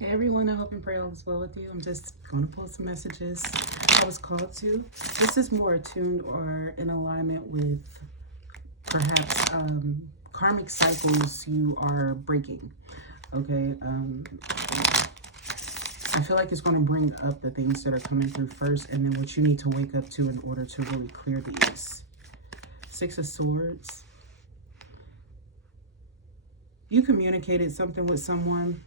Hey everyone, I hope and pray all is well with you. I'm just going to post some messages I was called to. This is more attuned or in alignment with perhaps karmic cycles you are breaking. Okay, I feel like it's going to bring up the things that are coming through first and then what you need to wake up to in order to really clear these. Six of Swords. You communicated something with someone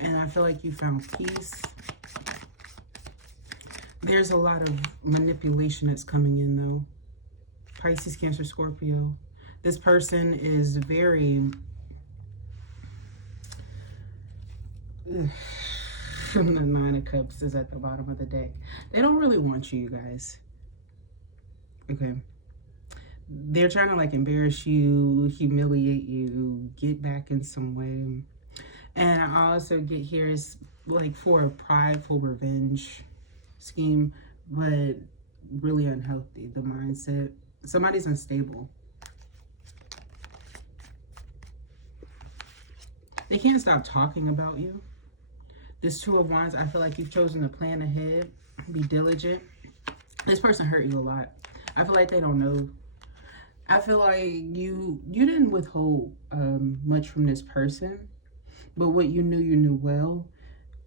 and I feel like you found peace. There's a lot of manipulation that's coming in though. Pisces, Cancer, Scorpio. This person is very... the Nine of Cups is at the bottom of the deck. They don't really want you, you guys. Okay. They're trying to like embarrass you, humiliate you, get back in some way. And I also get here is like for a prideful revenge scheme, but really unhealthy, the mindset. Somebody's unstable. They can't stop talking about you. This Two of Wands, I feel like you've chosen to plan ahead, be diligent. This person hurt you a lot. I feel like they don't know. I feel like you didn't withhold much from this person, but what you knew well.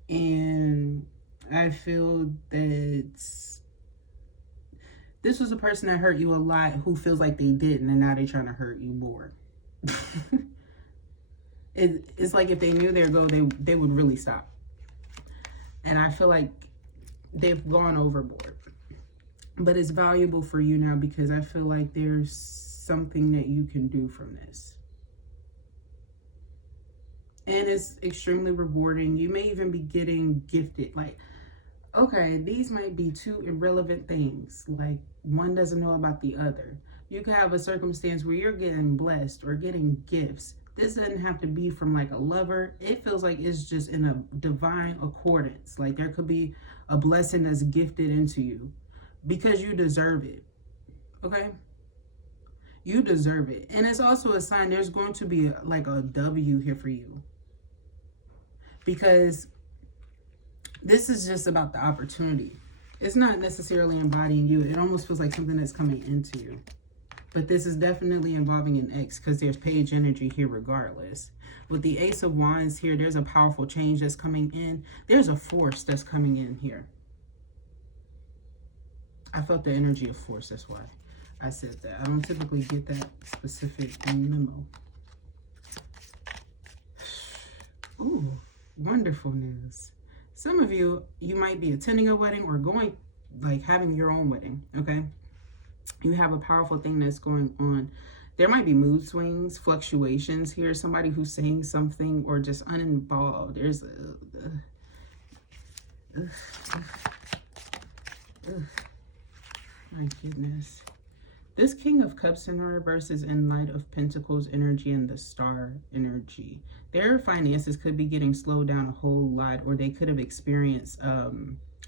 And I feel that this was a person that hurt you a lot who feels like they didn't, and now they're trying to hurt you more. It's like if they knew their goal, they would really stop. And I feel like they've gone overboard. But it's valuable for you now because I feel like there's something that you can do from this. And it's extremely rewarding. You may even be getting gifted. Like, okay, these might be two irrelevant things. Like, one doesn't know about the other. You could have a circumstance where you're getting blessed or getting gifts. This doesn't have to be from like a lover. It feels like it's just in a divine accordance. Like there could be a blessing that's gifted into you because you deserve it. Okay? You deserve it. And it's also a sign there's going to be like a W here for you. Because this is just about the opportunity. It's not necessarily embodying you. It almost feels like something that's coming into you. But this is definitely involving an ex because there's page energy here regardless. With the Ace of Wands here, there's a powerful change that's coming in. There's a force that's coming in here. I felt the energy of force, that's why I said that. I don't typically get that specific memo. Ooh, wonderful news. Some of you might be attending a wedding or going, like having your own wedding, okay? You have a powerful thing that's going on. There might be mood swings, fluctuations here. Somebody who's saying something or just uninvolved. There's my goodness. This King of Cups in reverse is in Knight of Pentacles energy and the Star energy. Their finances could be getting slowed down a whole lot, or they could have experienced a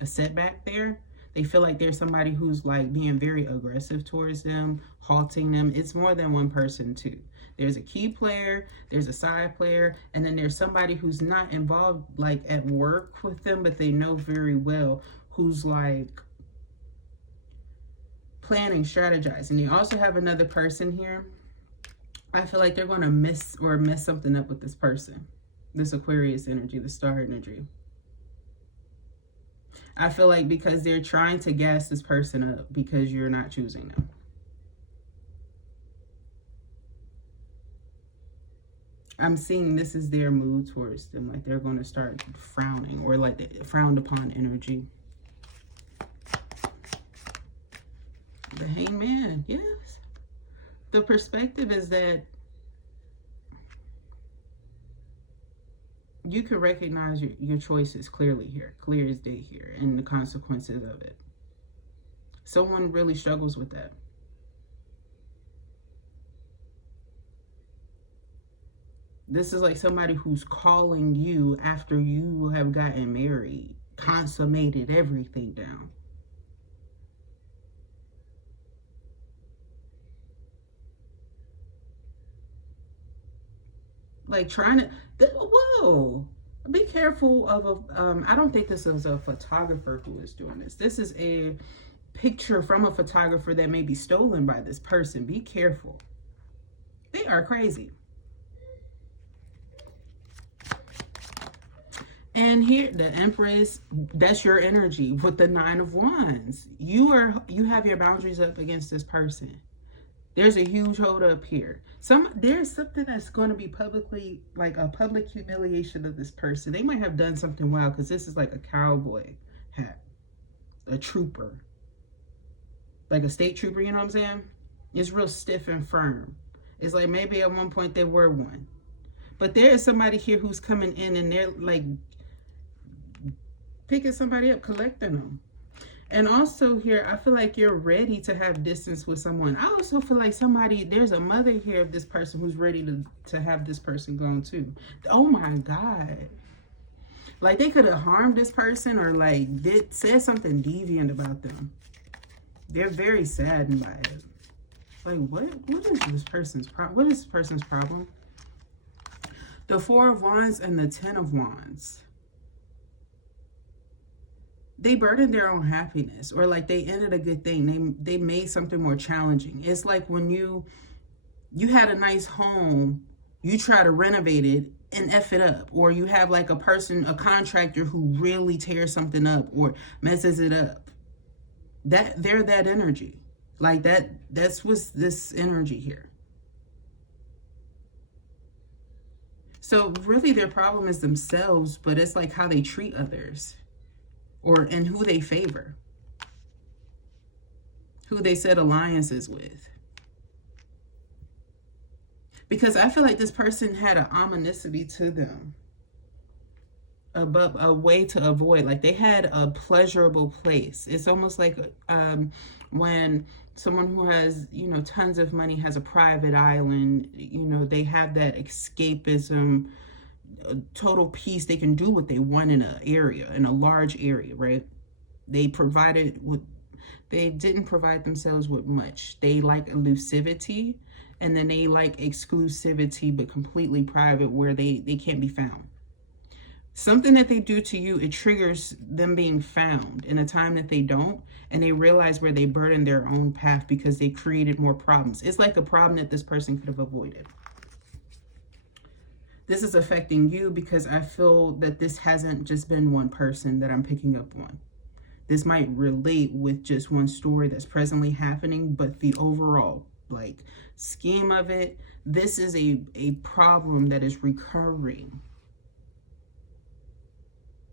setback there. They feel like there's somebody who's like being very aggressive towards them, halting them. It's more than one person too. There's a key player, there's a side player, and then there's somebody who's not involved like at work with them, but they know very well who's like planning, strategizing. They also have another person here. I feel like they're going to mess something up with this person. This Aquarius energy, the Star energy. I feel like because they're trying to gas this person up because you're not choosing them. I'm seeing this is their mood towards them. Like they're going to start frowning or like the frowned upon energy. The Hangman, yes. The perspective is that you can recognize your choices clearly here, clear as day here, and the consequences of it. Someone really struggles with that. This is like somebody who's calling you after you have gotten married, consummated everything down. Like trying to, whoa, Be careful of a, I don't think this is a photographer who is doing this. This is a picture from a photographer that may be stolen by this person. Be careful. They are crazy. And here, the Empress, that's your energy with the Nine of Wands. You have your boundaries up against this person. There's a huge hold up here. There's something that's going to be publicly, like a public humiliation of this person. They might have done something wild, because this is like a cowboy hat, a trooper, like a state trooper. You know what I'm saying? It's real stiff and firm. It's like maybe at one point they were one, but there is somebody here who's coming in and they're like picking somebody up, collecting them. And also here, I feel like you're ready to have distance with someone. I also feel like there's a mother here of this person who's ready to have this person gone too. Oh my God. Like they could have harmed this person or like said something deviant about them. They're very saddened by it. Like what is this person's problem? What is this person's problem? The Four of Wands and the Ten of Wands. They burdened their own happiness, or like they ended a good thing. They made something more challenging. It's like when you had a nice home, you try to renovate it and F it up. Or you have like a contractor who really tears something up or messes it up. They're that energy. Like that's what's this energy here. So really their problem is themselves, but it's like how they treat others. And who they favor, who they set alliances with. Because I feel like this person had an ominousity to them, a way to avoid. Like they had a pleasurable place. It's almost like when someone who has, tons of money has a private island, they have that escapism, total peace. They can do what they want in a large area, right? They didn't provide themselves with much. They like elusivity, and then they like exclusivity, but completely private, where they can't be found. Something that they do to you, it triggers them being found in a time that they don't, and they realize where they burden their own path because they created more problems. It's like a problem that this person could have avoided. This is affecting you because I feel that this hasn't just been one person that I'm picking up on. This might relate with just one story that's presently happening, but the overall scheme of it, this is a problem that is recurring.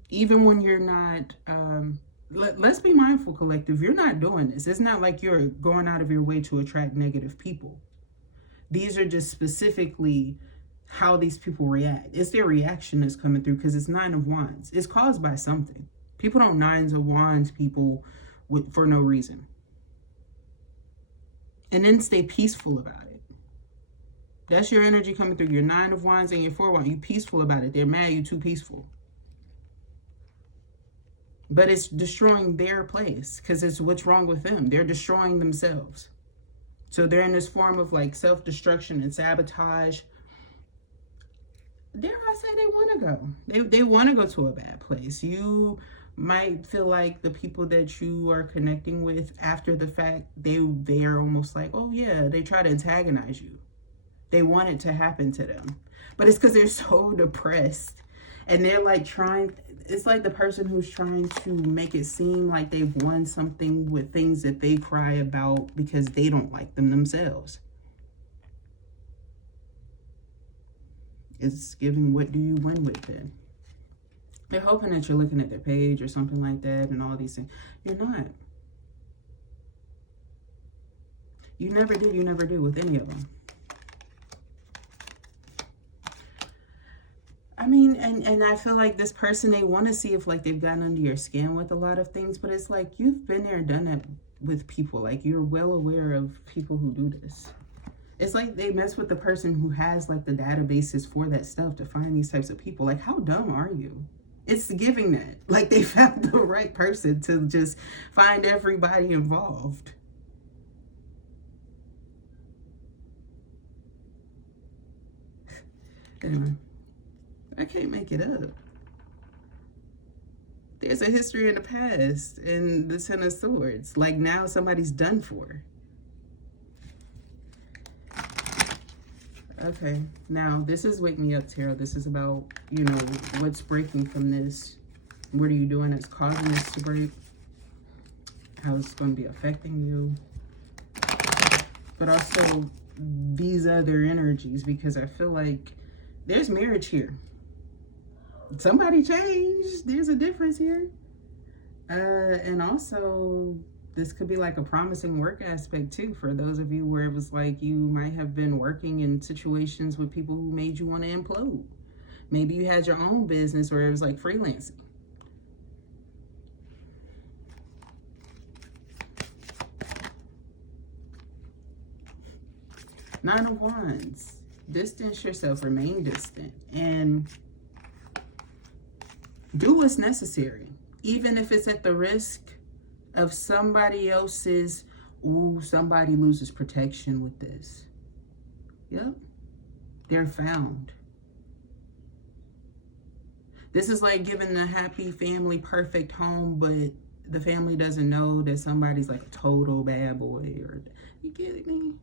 Even when you're not, let's be mindful, collective, you're not doing this. It's not like you're going out of your way to attract negative people. These are just specifically how these people react. It's their reaction that's coming through, because it's Nine of Wands. It's caused by something. People don't Nines of Wands people for no reason. And then stay peaceful about it. That's your energy coming through. Your Nine of Wands and your Four of Wands. You peaceful about it. They're mad you too peaceful. But it's destroying their place, because it's what's wrong with them. They're destroying themselves. So they're in this form of self-destruction and sabotage. Dare I say they want to go. They want to go to a bad place. You might feel like the people that you are connecting with after the fact, they are almost like, oh yeah, they try to antagonize you. They want it to happen to them. But it's because they're so depressed. And they're it's like the person who's trying to make it seem like they've won something with things that they cry about because they don't like them themselves. It's giving, what do you win with then? They're hoping that you're looking at their page or something like that and all these things. You're not. You never do with any of them. I mean, and I feel like this person, they want to see if they've gotten under your skin with a lot of things, but it's like you've been there and done that with people. You're well aware of people who do this. It's like they mess with the person who has the databases for that stuff to find these types of people. How dumb are you? It's giving that. They found the right person to just find everybody involved. Anyway, I can't make it up. There's a history in the past in the Ten of Swords. Like now somebody's done for. Okay, now this is Wake Me Up Tarot. This is about, you know, what's breaking from this. What are you doing that's causing this to break? How it's going to be affecting you. But also these other energies, because I feel like there's marriage here. Somebody changed. There's a difference here. And also this could be like a promising work aspect too, for those of you where it was like you might have been working in situations with people who made you want to implode. Maybe you had your own business or it was like freelancing. Nine of Wands. Distance yourself, remain distant, and do what's necessary. Even if it's at the risk of somebody else's, ooh, somebody loses protection with this. Yep. They're found. This is like giving a happy family perfect home, but the family doesn't know that somebody's like a total bad boy, or, you get me?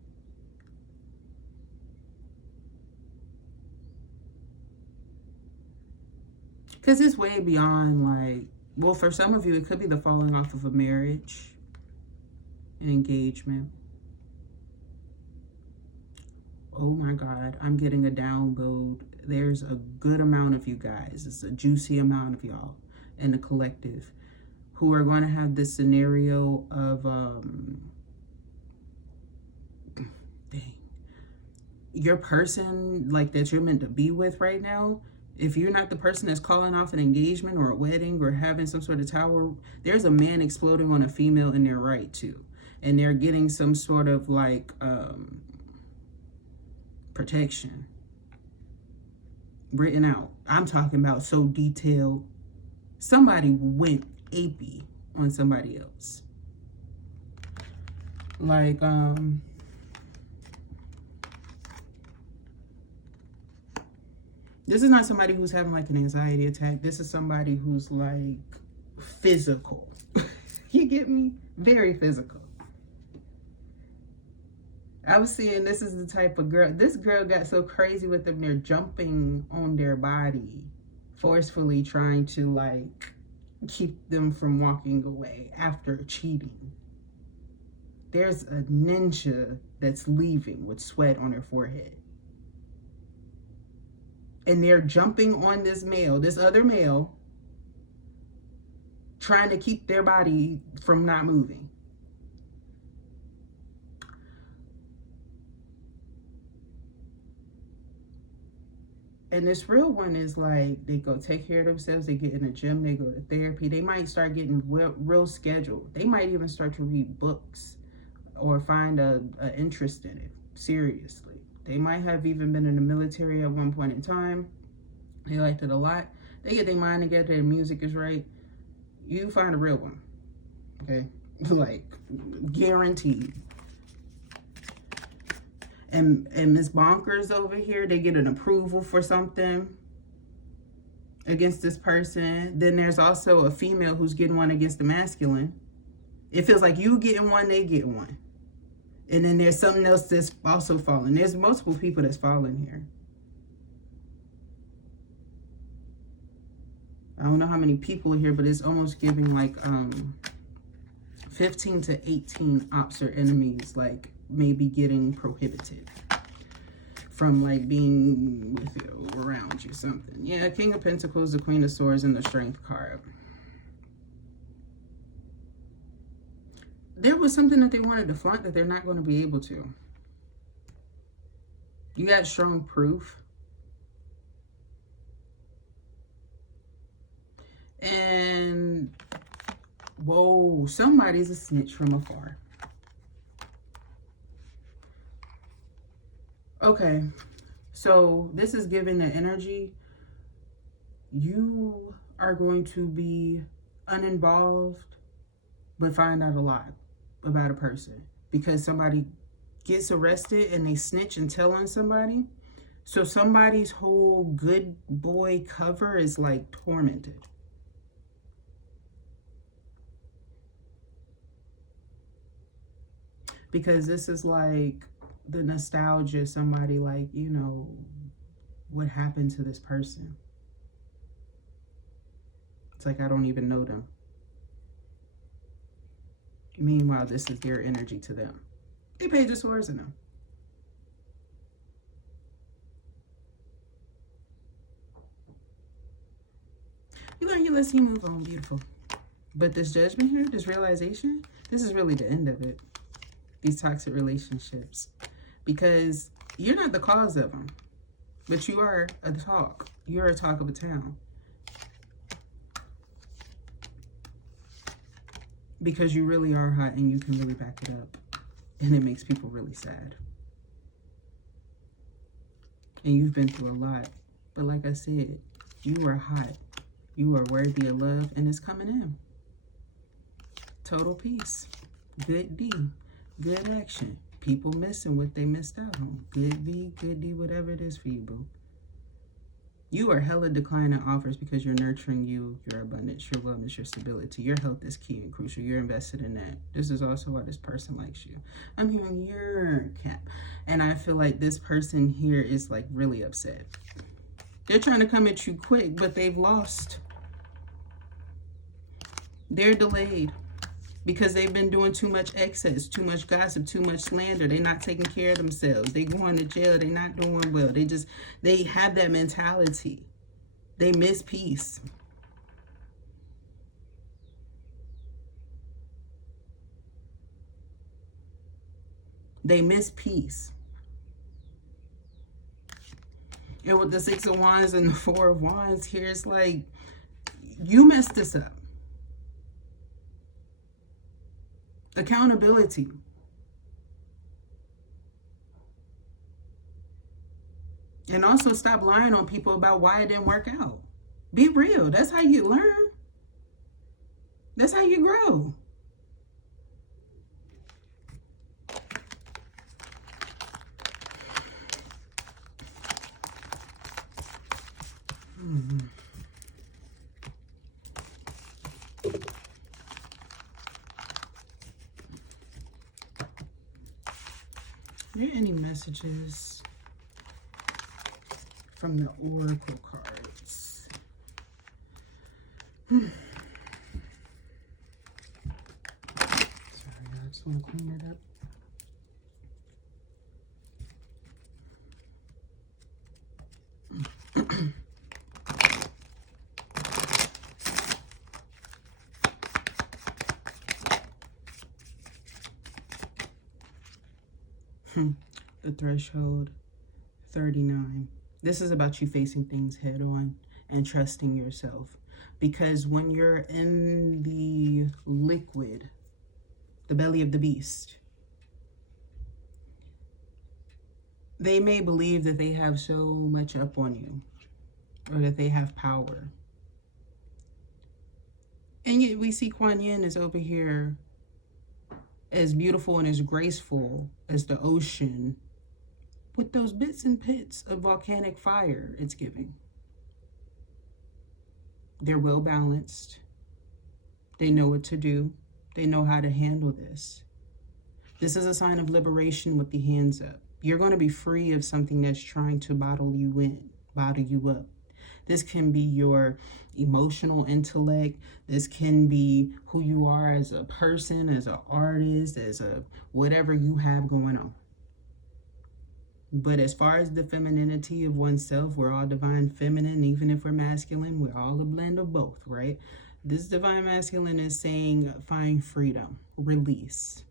Because it's way beyond like, well, for some of you, it could be the falling off of a marriage, an engagement. Oh my God, I'm getting a download. There's a good amount of you guys. It's a juicy amount of y'all in the collective who are going to have this scenario of, dang, your person like that you're meant to be with right now. If you're not the person that's calling off an engagement or a wedding or having some sort of tower, there's a man exploding on a female in their right too. And they're getting some sort of like protection written out. I'm talking about so detailed. Somebody went apey on somebody else. Like, this is not somebody who's having like an anxiety attack. This is somebody who's like physical. You get me? Very physical. I was seeing this is the type of girl. This girl got so crazy with them. They're jumping on their body, forcefully trying to like keep them from walking away after cheating. There's a ninja that's leaving with sweat on her forehead. And they're jumping on this male, this other male, trying to keep their body from not moving. And this real one is like, they go take care of themselves, they get in the gym, they go to therapy, they might start getting real scheduled. They might even start to read books or find a interest in it, seriously. They might have even been in the military at one point in time. They liked it a lot. They get their mind together, their music is right. You find a real one, okay? Like, guaranteed. And Miss Bonkers over here, they get an approval for something against this person. Then there's also a female who's getting one against the masculine. It feels like you getting one, they get one. And then there's something else that's also falling. There's multiple people that's falling here. I don't know how many people are here, but it's almost giving like 15 to 18 ops or enemies, like maybe getting prohibited from like being with you or around you, something. Yeah, King of Pentacles, the Queen of Swords, and the Strength card. There was something that they wanted to flaunt that they're not going to be able to. You got strong proof. And, whoa, somebody's a snitch from afar. Okay, so this is giving the energy. You are going to be uninvolved, but find out a lot about a person because somebody gets arrested and they snitch and tell on somebody. So somebody's whole good boy cover is like tormented. Because this is like the nostalgia, somebody like, you know, what happened to this person? It's like I don't even know them. Meanwhile, this is their energy to them. They Page of Swords in them. You learn your lesson, you move on, beautiful. But this judgment here, this realization, this is really the end of it. These toxic relationships. Because you're not the cause of them. But you are a talk. You're a talk of a town. Because you really are hot and you can really back it up. And it makes people really sad. And you've been through a lot. But like I said, you are hot. You are worthy of love and it's coming in. Total peace. Good D. Good action. People missing what they missed out on. Good V, good D, whatever it is for you, boo. You are hella declining offers because you're nurturing you, your abundance, your wellness, your stability. Your health is key and crucial. You're invested in that. This is also why this person likes you. I'm hearing your cap. And I feel like this person here is like really upset. They're trying to come at you quick, but they've lost. They're delayed because they've been doing too much excess, too much gossip, too much slander. They're not taking care of themselves. They going to jail. They're not doing well. They have that mentality. They miss peace. They miss peace. And with the Six of Wands and the Four of Wands here, it's like, you messed this up. Accountability. And also stop lying on people about why it didn't work out. Be real. That's how you learn. That's how you grow. Are there any messages from the Oracle cards? Sorry, I just want to clean it up. The Threshold, 39. This is about you facing things head on and trusting yourself. Because when you're in the liquid, the belly of the beast, they may believe that they have so much up on you or that they have power. And yet we see Kuan Yin is over here as beautiful and as graceful as the ocean with those bits and pits of volcanic fire it's giving. They're well balanced. They know what to do. They know how to handle this. This is a sign of liberation with the hands up. You're going to be free of something that's trying to bottle you up. This can be your emotional intellect. This can be who you are as a person, as an artist, as a whatever you have going on. But as far as the femininity of oneself, we're all divine feminine. Even if we're masculine, we're all a blend of both, right? This divine masculine is saying find freedom, release.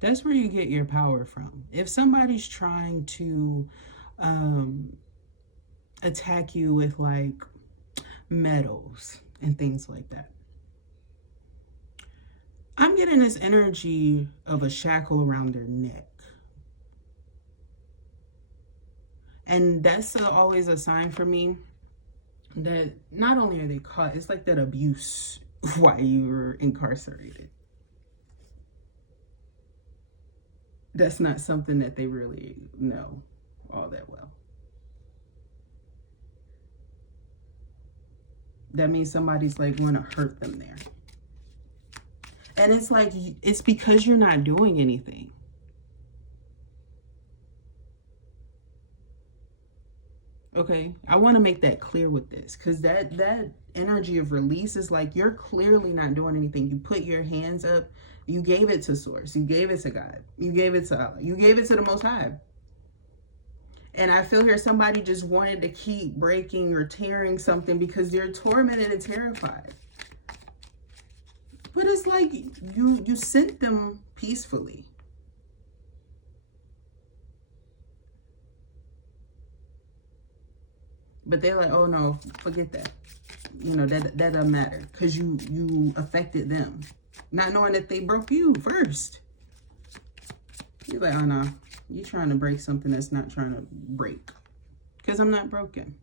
That's where you get your power from. If somebody's trying to attack you with like metals and things like that, I'm getting this energy of a shackle around their neck. And that's always a sign for me that not only are they caught, it's like that abuse while you were incarcerated. That's not something that they really know all that well. That means somebody's like want to hurt them there. And it's like, it's because you're not doing anything. Okay, I want to make that clear with this, because that energy of release is like, you're clearly not doing anything. You put your hands up, you gave it to Source, you gave it to God, you gave it to Allah, you gave it to the Most High. And I feel here somebody just wanted to keep breaking or tearing something because they're tormented and terrified. But it's like you sent them peacefully. But they're like, oh no, forget that. You know, that doesn't matter, because you affected them, not knowing that they broke you first. You're like, oh no, you're trying to break something that's not trying to break, because I'm not broken.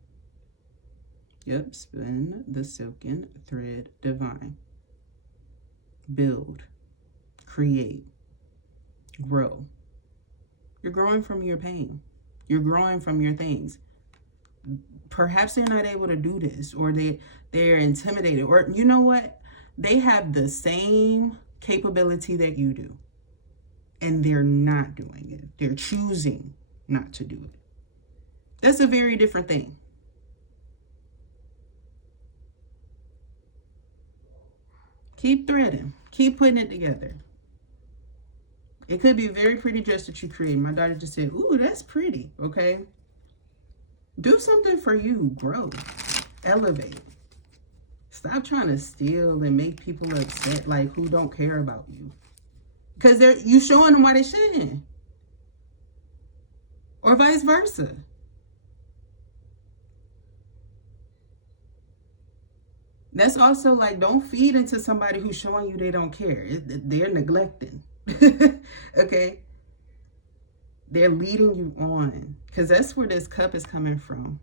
Yep, spin the silken thread divine. Build, create, grow. You're growing from your pain. You're growing from your things. Perhaps they're not able to do this, or they're intimidated, or you know what? They have the same capability that you do, and they're not doing it. They're choosing not to do it. That's a very different thing. Keep threading. Keep putting it together. It could be a very pretty dress that you create. My daughter just said, ooh, that's pretty. Okay. Do something for you. Grow. Elevate. Stop trying to steal and make people upset, like, who don't care about you. Because you showing them why they shouldn't. Or vice versa. That's also like, don't feed into somebody who's showing you they don't care. They're neglecting. Okay? They're leading you on, because that's where this cup is coming from.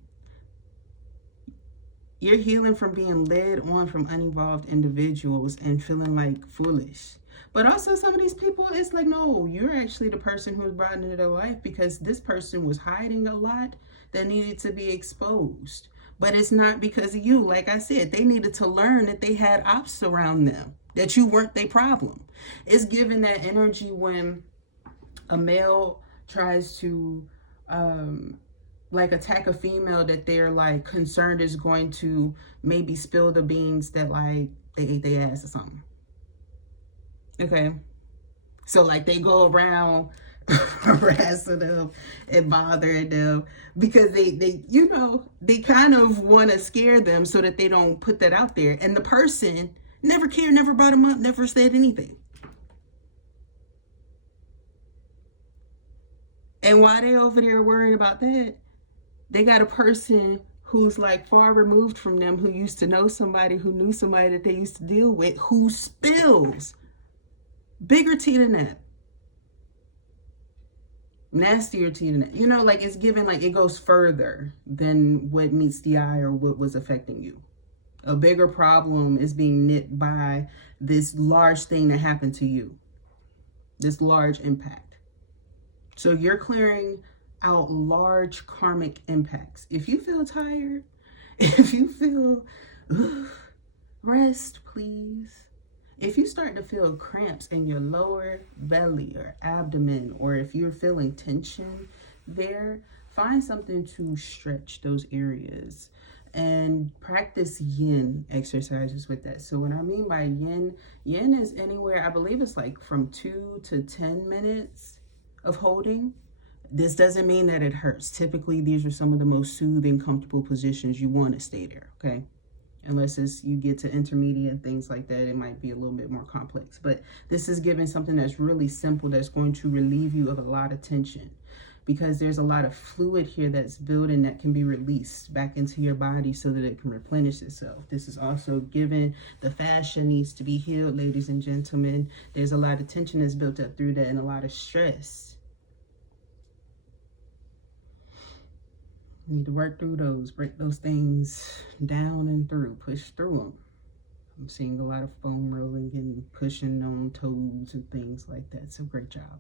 You're healing from being led on from uninvolved individuals and feeling like foolish. But also some of these people, it's like, no, you're actually the person who was brought into their life because this person was hiding a lot that needed to be exposed. But it's not because of you. Like I said, they needed to learn that they had ops around them, that you weren't their problem. It's giving that energy when a male tries to like attack a female that they're like concerned is going to maybe spill the beans that like they ate their ass or something. Okay, so like they go around harassing them and bothering them because they you know, they kind of want to scare them so that they don't put that out there, and the person never cared, never brought them up, never said anything. And while they over there worrying about that, they got a person who's like far removed from them, who used to know somebody who knew somebody that they used to deal with, who spills bigger tea than that. Nastier tea than that. You know, like it's given, like it goes further than what meets the eye or what was affecting you. A bigger problem is being knit by this large thing that happened to you. This large impact. So you're clearing out large karmic impacts. If you feel tired, if you feel, rest, please. If you start to feel cramps in your lower belly or abdomen, or if you're feeling tension there, find something to stretch those areas and practice yin exercises with that. So what I mean by yin is anywhere, I believe it's like from 2 to 10 minutes of holding. This doesn't mean that it hurts. Typically, these are some of the most soothing, comfortable positions. You want to stay there, okay? Unless you get to intermediate and things like that, it might be a little bit more complex. But this is giving something that's really simple, that's going to relieve you of a lot of tension, because there's a lot of fluid here that's building that can be released back into your body so that it can replenish itself. This is also giving the fascia needs to be healed, ladies and gentlemen. There's a lot of tension that's built up through that and a lot of stress. You need to work through those, break those things down and through, push through them. I'm seeing a lot of foam rolling and pushing on toes and things like that. So great job.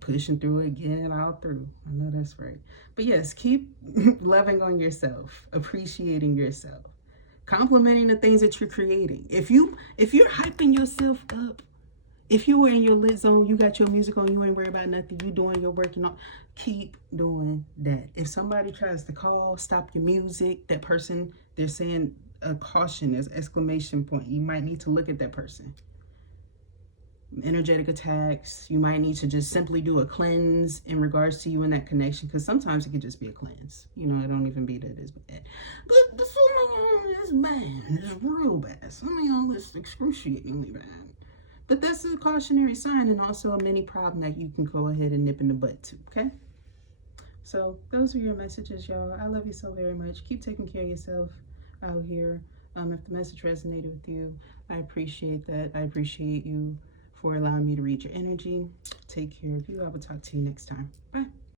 Pushing through it, getting it all through. I know that's right. But yes, keep loving on yourself, appreciating yourself. Complimenting the things that you're creating. If you're hyping yourself up, if you were in your lit zone, you got your music on, you ain't worried about nothing, you doing your work, keep doing that. If somebody tries to call, stop your music, that person, they're saying a caution, there's an exclamation point. You might need to look at that person. Energetic attacks, you might need to just simply do a cleanse in regards to you and that connection, because sometimes it can just be a cleanse. You know, it don't even be that it's bad. But some of y'all, it's bad. It's real bad. Some of y'all, it's excruciatingly bad. But that's a cautionary sign, and also a mini problem that you can go ahead and nip in the butt to, okay? So those are your messages, y'all. I love you so very much. Keep taking care of yourself out here. If the message resonated with you, I appreciate that. I appreciate you for allowing me to read your energy. Take care of you. I will talk to you next time. Bye.